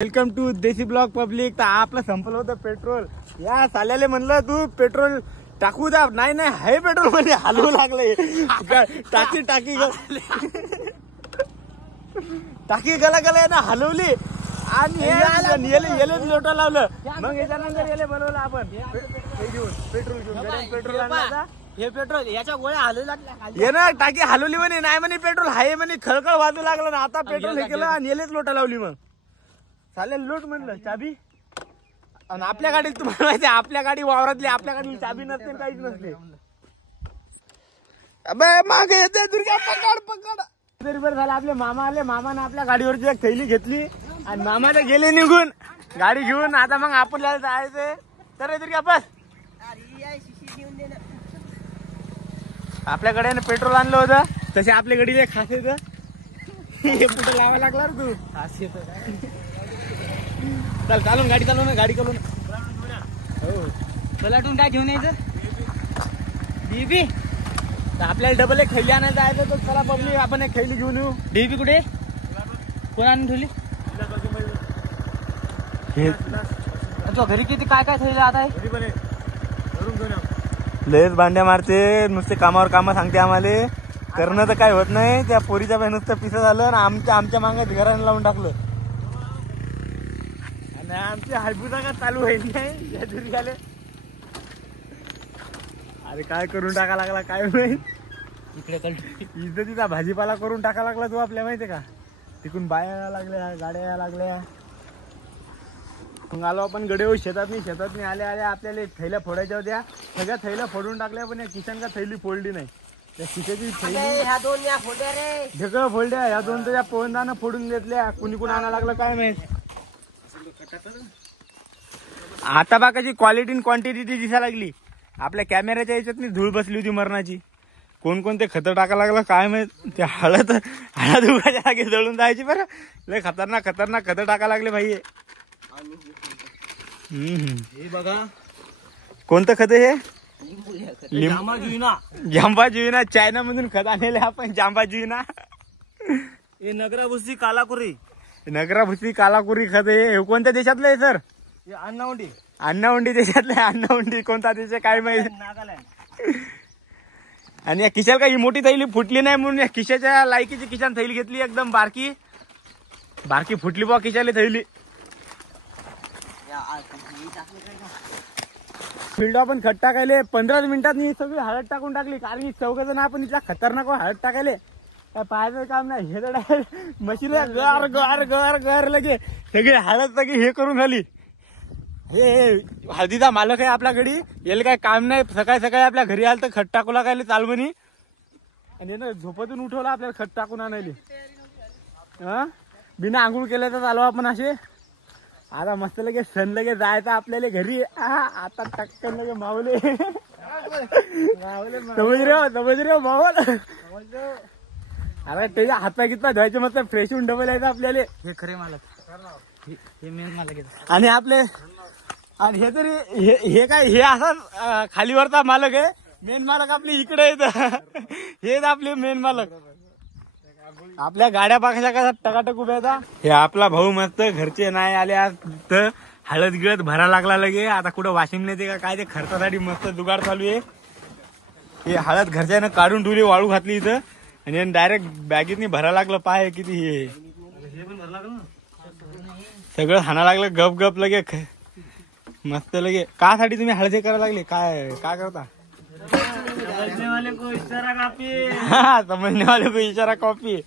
Welcome to desi blog public. तर आपलं संपलं होतं पेट्रोल। या साल्याले म्हणलं तू पेट्रोल टाकू द्या, नाही नाही हाय पेट्रोल मध्ये हलवू लागले। टाकी टाकी टाकी गला गला ना हलवली आणि येले लोटा लावलं। मग याच्यानंतर येले बनवलं आपण पेट्रोल घेऊन पेट्रोल आणला। हे पेट्रोल याच्या गोळ्या हलवू लागल्या। ये ना टाकी हलवली म्हणे, नाही म्हणे पेट्रोल हाय म्हणे, खळखळ वाजू लागलं ना। आता पेट्रोल हे केलं आणि येलेच लोटा लावली। मग चालेल लोट म्हणलं चाबी। आणि आपल्या गाडीत तुम्हाला माहिती आहे, आपल्या गाडी वावरातली, आपल्या गाडीला चाबी नसते काहीच नसते। अबे मागे येते दुर्गा, पकड पकड। तरी झालं आपले मामा आले, मामाने आपल्या गाडीवरची एक थैली घेतली आणि मामाने गेले निघून गाडी घेऊन। आता मग आपल्याला जायचंय तर दुर्गा बस। आपल्याकडे पेट्रोल आणलं होतं, तसे आपल्या गाडीला खास येतं। हे कुठं लावा लागला तू खास येत। चल चालून गाडी चालू ना, गाडी चालू ना। हो पलाटून काय घेऊन यायचं डीबी। तर आपल्याला डबल एक थैली आणायला जायचं, तर चला पब्लिक आपण एक थैली घेऊन येऊ। डीबी कुठे कोण आणून ठेवली? घरी किती काय काय थैली आता आहे? लयच भांड्या मारते, नुसते कामावर काम सांगते आम्हाला। करणं तर काय होत नाही। त्या पोरीच्या बाई नुसतं पिसं झालं ना, आमच्या मागे घराने लावून टाकलं। आणि आमची हायबुजा का चालू होईल नाही या दुर्गाले। अरे काय करून टाका लागला काय माहित। इकडे इज्जतीचा भाजीपाला करून टाका लागला तू आपल्या, माहितीये का? तिकून बाया यायला लागल्या, गाड्या यायला लागल्या। मग आलो आपण गडे शेतात नाही आले आपल्याला थैल्या फोडायच्या होत्या। सगळ्या थैल्या फोडून टाकल्या, पण या किशन का थैली फोडली नाही। त्या किशाची थैली ह्या दोन या फोड्या रे, ढेकळ फोडल्या। ह्या दोन तर पोहंदानं फोडून घेतल्या। कुणी आणायला लागलं काय माहित। आता बाकाची क्वालिटी आणि क्वांटिटी दिसायला लागली। आपल्या कॅमेऱ्याच्या याच्यात धूळ बसली होती मरणाची। कोणते खतं टाका लागला काय माहित। ते हळद उगाच्या जागी जळून जायची बरं। लय खतरनाक खतं टाका लागले भाई। हे बघा कोणतं खत हे? जांबाजुईना चायना मधून खत आणले आपण। जांबाजुईना हे नगराभुसी कालाकुरी, नगराभुसी कालाकुरी खत हे कोणत्या देशातलं आहे सर? अन्नावंडी देशातलं आहे। अन्नावंडी कोणता देश आहे काय माहिती, नागालँड। आणि या खिशाला काही मोठी थैली फुटली नाही म्हणून या खिशाच्या लायकीची खिशान थैली घेतली, एकदम बारकी फुटली बा खिशाला थैली। फिल्ड आपण खत टाकायले 15 मिनिटात सगळी हळद टाकून टाकली। कारण चौघ जण आपण इथला खतरनाक हळद टाकायले, पाहायचं काम नाही। हे तर मशीन गर गर गर गर लगे सगळी हळद सगळी हे करून झाली। हे हळदीचा मालक आहे आपल्या घरी, याला काय काम नाही। सकाळी आपल्या घरी आलं तर खत टाकू लागायला चालवणी, आणि यानं झोपतून उठवलं आपल्याला खत टाकून आणायले। बिना आंघोळ केल्याचं चालू आपण असे। आता मस्त लगे सण लगे जायचं आपल्याला घरी। आता टक्कन लगे मावले समज रे मावल। अरे त्याच्या हातपाय कितना धुवायचे, मस्त फ्रेश होऊन डबल यायचं आपल्याला। हे खरे मालक, हे मेन मालक। आणि आपले आणि हे तरी हे काय, हे असा खालीवरचा मालक आहे। मेन मालक आपले इकडे येत। हे आपले मेन मालक। आपल्या गाड्या पाकशा कसा टकाटक उभ्या होता। हे आपला भाऊ मस्त घरचे नाही आले आज, तर हळद गिळत भरा लागला लगे। आता कुठं वाशिम येते का काय, ते खर्चासाठी मस्त जुगाड चालू आहे। हे हळद घरच्यानं काढून ठेवली, वाळू घातली इथं, आणि डायरेक्ट बॅगेतनी भरा लागलं। पाय किती हे सगळं हाना लागलं गप गप लगे मस्त लगे। कासाठी तुम्ही हळदी करायला लागले काय करता? समजने वाले को इशारा कॉपी।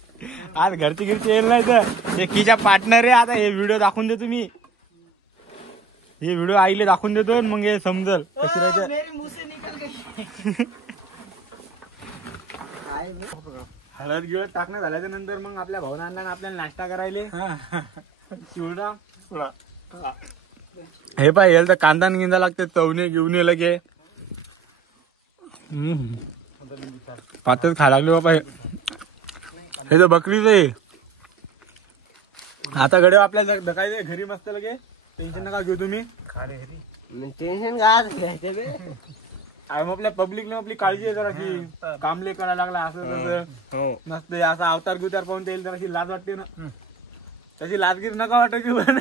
आज घरची येईल नाही तर हे किच्या पार्टनर आहे। आता हे व्हिडिओ दाखवून देतो मी, हे व्हिडिओ आईले दाखवून देतो, मग हे समजल कशी राहायचं। हळद गिळत टाकणं झाल्याच्या नंतर मग आपल्या भावना आणला आपल्याला नाश्ता करायले। चिवडा हे पाय याला तर कांदा गिंदा लागते, तवणे घेऊन लगे पातच खा लागले बाबा। हे तर बकरीच आहे। आता गडे आपल्याला धकायचे घरी मस्त लगे। टेन्शन नका घेऊ तुम्ही, टेन्शन का घ्यायचं बे। आपल्या पब्लिकने आपली काळजी आहे जरा की कामले करायला लागला असं तसं नसते। असा अवतार गुतार पाहून येईल जरा लाज वाटते ना। तशी लाजगीर नका वाटायची पण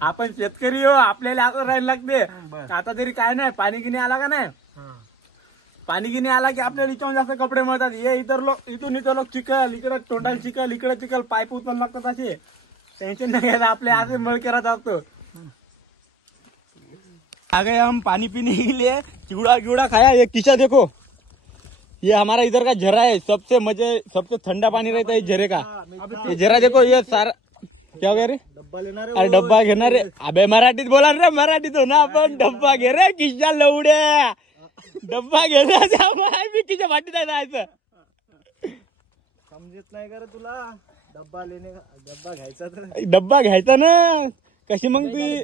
आपण शेतकरी हो, आपल्याला आता राहायला लागते. आता तरी काय नाही, पाणी गिनी आला का नाही, पाणी गिनी आला की आपल्याला इथून जास्त कपडे मिळतात. हे इतर लोक इथून लोक चिखल, इकडे तोंडाला चिखल, इकडे चिखल, पाईप उचल लागतात. असे टेंशन नाही घ्यायला, आपले आज मळ करत असतो. आ गए हम पानी पीने के लिए, चिवड़ा गिवड़ा खाया. ये किस्सा देखो, ये हमारा इधर का झरा है, सबसे ठंडा पानी रहता है इस झरे का. ये झरा देखो, ये सारा क्या हो गया रे, डब्बा लेणार अरे डब्बा घेणार रे. अबे मराठीत बोला रे, मराठीत हो ना आपण. डब्बा घे रे किशा लवड्या, डब्बा घे रे. मी किशा वाटीत आहे जायचं, समजत नाही का रे तुला. डब्बा घ्यायचा तर डब्बा घ्यायचा ना. कशी मग ती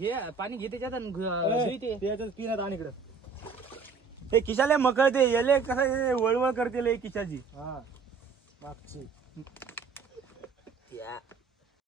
घे पाणी घे त्याच्यात पिण्यात आणि इकडं हे किशाले मकळते, येले कसं वळवळ करते किशाची. हा मागची